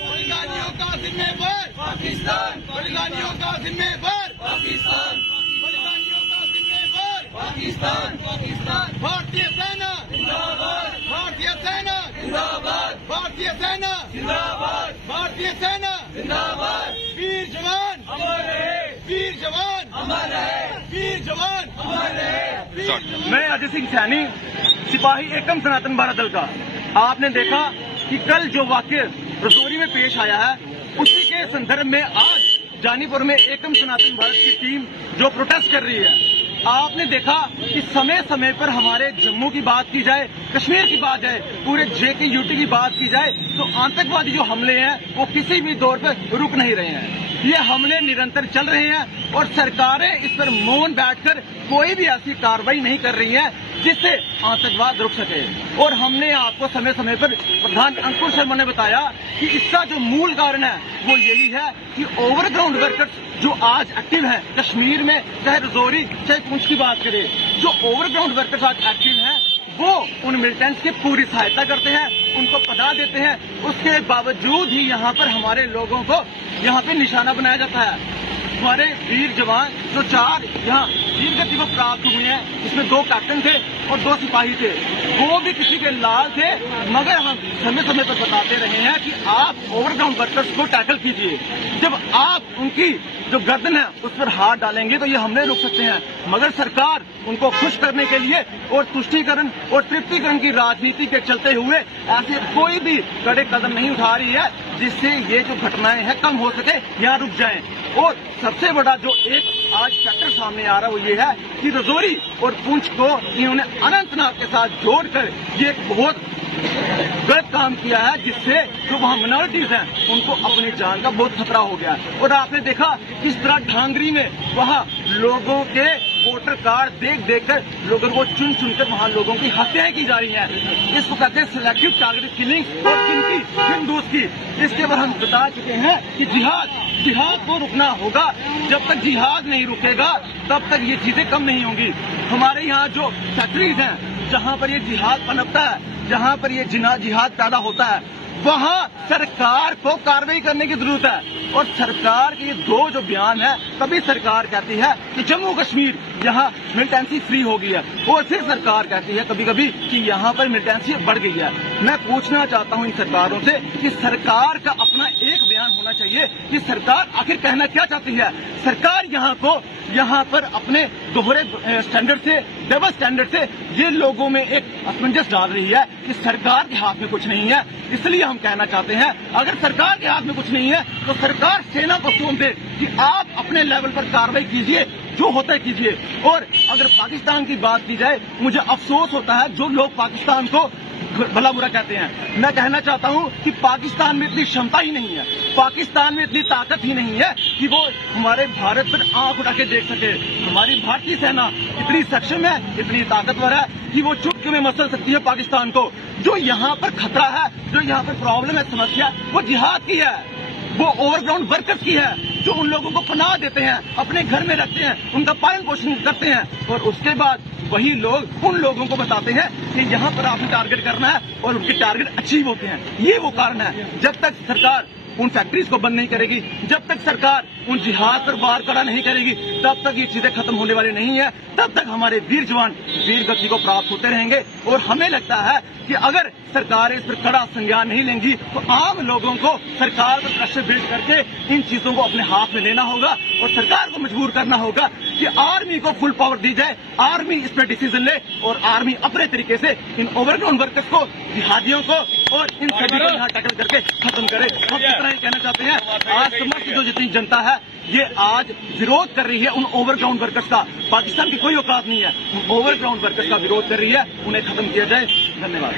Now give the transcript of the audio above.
बलिदानियों का जिम्मेवार पाकिस्तान, बलिदानियों का जिम्मेवार पाकिस्तान, बलिदानियों का जिम्मेवार पाकिस्तान, पाकिस्तान। भारतीय सेना जिंदाबाद, भारतीय सेना जिंदाबाद, भारतीय सेना जिंदाबाद, भारतीय सेना जिंदाबाद। वीर जवान अमर रहे, वीर जवान अमर रहे, वीर जवान अमर रहे। मैं अजय सिंह सैनी, सिपाही एकम सनातन भारत दल का। आपने देखा कि कल जो वाक्य रजौरी में पेश आया है, उसी के संदर्भ में आज जानीपुर में एकम सनातन भारत की टीम जो प्रोटेस्ट कर रही है। आपने देखा कि समय समय पर हमारे जम्मू की बात की जाए, कश्मीर की बात जाए, पूरे JKUT की बात की जाए, तो आतंकवादी जो हमले हैं वो किसी भी दौर पर रुक नहीं रहे हैं। ये हमले निरंतर चल रहे हैं और सरकारें इस पर मौन बैठकर कोई भी ऐसी कार्रवाई नहीं कर रही है जिससे आतंकवाद रुक सके। और हमने आपको समय समय पर प्रधान अंकुर शर्मा ने बताया कि इसका जो मूल कारण है वो यही है कि ओवरग्राउंड वर्कर्स जो आज एक्टिव हैं कश्मीर में, चाहे रजौरी चाहे पुंछ की बात करें, जो ओवरग्राउंड वर्कर्स आज एक्टिव हैं वो उन मिलिटेंट्स की पूरी सहायता करते हैं, उनको पनाह देते हैं। उसके बावजूद ही यहाँ पर हमारे लोगों को यहाँ पे निशाना बनाया जाता है। हमारे वीर जवान जो 4 यहाँ वीर गति को प्राप्त हुए हैं, जिसमें 2 कैप्टन थे और 2 सिपाही थे, वो भी किसी के लाल थे। मगर हम समय समय पर बताते रहे हैं कि आप ओवरग्राउंड वर्कर्स को टैकल कीजिए। जब आप उनकी जो गर्दन है उस पर हाथ डालेंगे तो ये हमले रुक सकते हैं। मगर सरकार उनको खुश करने के लिए और तुष्टीकरण और तृप्तिकरण की राजनीति के चलते हुए ऐसे कोई भी कड़े कदम नहीं उठा रही है जिससे ये जो घटनाएं हैं कम हो सके या रुक जाएं। और सबसे बड़ा जो एक आज फैक्टर सामने आ रहा है वो ये है कि रजौरी और पुंछ को इन्होंने अनंतनाग के साथ जोड़कर ये बहुत गलत काम किया है, जिससे जो वहाँ माइनॉरिटीज हैं उनको अपनी जान का बहुत खतरा हो गया। और आपने देखा किस तरह ढांगरी में वहाँ लोगों के वोटर कार्ड देख कर लोगों को चुन चुनकर वहाँ लोगों की हत्याएं की जा रही हैं। इसको कहते हैं सिलेक्टिव टारगेटेड किलिंग। और किनकी? हिंदूज की। इसके बाद हम बता चुके हैं कि जिहाद को रुकना होगा। जब तक जिहाद नहीं रुकेगा तब तक ये चीजें कम नहीं होंगी। हमारे यहाँ जो फैक्ट्रीज हैं जहाँ पर ये जिहाद पनपता है, जहाँ पर ये जिहाद पैदा होता है, वहाँ सरकार को कार्रवाई करने की जरूरत है। और सरकार के ये 2 जो बयान है, तभी सरकार कहती है कि जम्मू कश्मीर यहाँ मिलिटेंसी फ्री हो गई है, और फिर सरकार कहती है कभी कभी कि यहाँ पर मिलिटेंसी बढ़ गई है। मैं पूछना चाहता हूँ इन सरकारों से कि सरकार का अपना एक बयान होना चाहिए कि सरकार आखिर कहना क्या चाहती है। सरकार यहाँ पर अपने दोहरे स्टैंडर्ड से, डबल स्टैंडर्ड से ये लोगों में एक असमंजस डाल रही है कि सरकार के हाथ में कुछ नहीं है। इसलिए हम कहना चाहते हैं अगर सरकार के हाथ में कुछ नहीं है तो सरकार सेना को सौंप दे कि आप अपने लेवल पर कार्रवाई कीजिए, जो होता है कीजिए। और अगर पाकिस्तान की बात की जाए, मुझे अफसोस होता है जो लोग पाकिस्तान को भला बुरा कहते हैं। मैं कहना चाहता हूं कि पाकिस्तान में इतनी क्षमता ही नहीं है, पाकिस्तान में इतनी ताकत ही नहीं है कि वो हमारे भारत पर आंख उठा के देख सके। हमारी भारतीय सेना इतनी सक्षम है, इतनी ताकतवर है कि वो चुटकी में मसल सकती है पाकिस्तान को। जो यहाँ पर खतरा है, जो यहाँ पर प्रॉब्लम है, समस्या, वो जिहाद की है, वो ओवरग्राउंड वर्कर्स की है, जो उन लोगों को पनाह देते हैं, अपने घर में रखते हैं, उनका पालन पोषण करते हैं, और उसके बाद वही लोग उन लोगों को बताते हैं कि यहाँ पर आपने टारगेट करना है, और उनके टारगेट अचीव होते हैं। ये वो कारण है। जब तक सरकार उन फैक्ट्रीज को बंद नहीं करेगी, जब तक सरकार उन जिहाद पर वार कड़ा नहीं करेगी, तब तक ये चीजें खत्म होने वाली नहीं है। तब तक हमारे वीर जवान वीर गति को प्राप्त होते रहेंगे। और हमें लगता है कि अगर सरकारें इस पर कड़ा संज्ञान नहीं लेंगी तो आम लोगों को सरकार पर प्रेशर बिल्ड करके इन चीजों को अपने हाथ में लेना होगा, और सरकार को मजबूर करना होगा कि आर्मी को फुल पावर दी जाए, आर्मी इस पर डिसीजन ले, और आर्मी अपने तरीके से इन ओवरग्राउंड वर्कर्स को, जिहादियों को और इन सभी को यहाँ टैकल करके खत्म करे। हम इतना ही कहना चाहते हैं। आज समस्त जो जितनी जनता है ये आज विरोध कर रही है उन ओवरग्राउंड वर्कर्स का। पाकिस्तान की कोई औकात नहीं है, उन ओवरग्राउंड वर्कर्स का विरोध कर रही है, उन्हें खत्म किया जाए। धन्यवाद।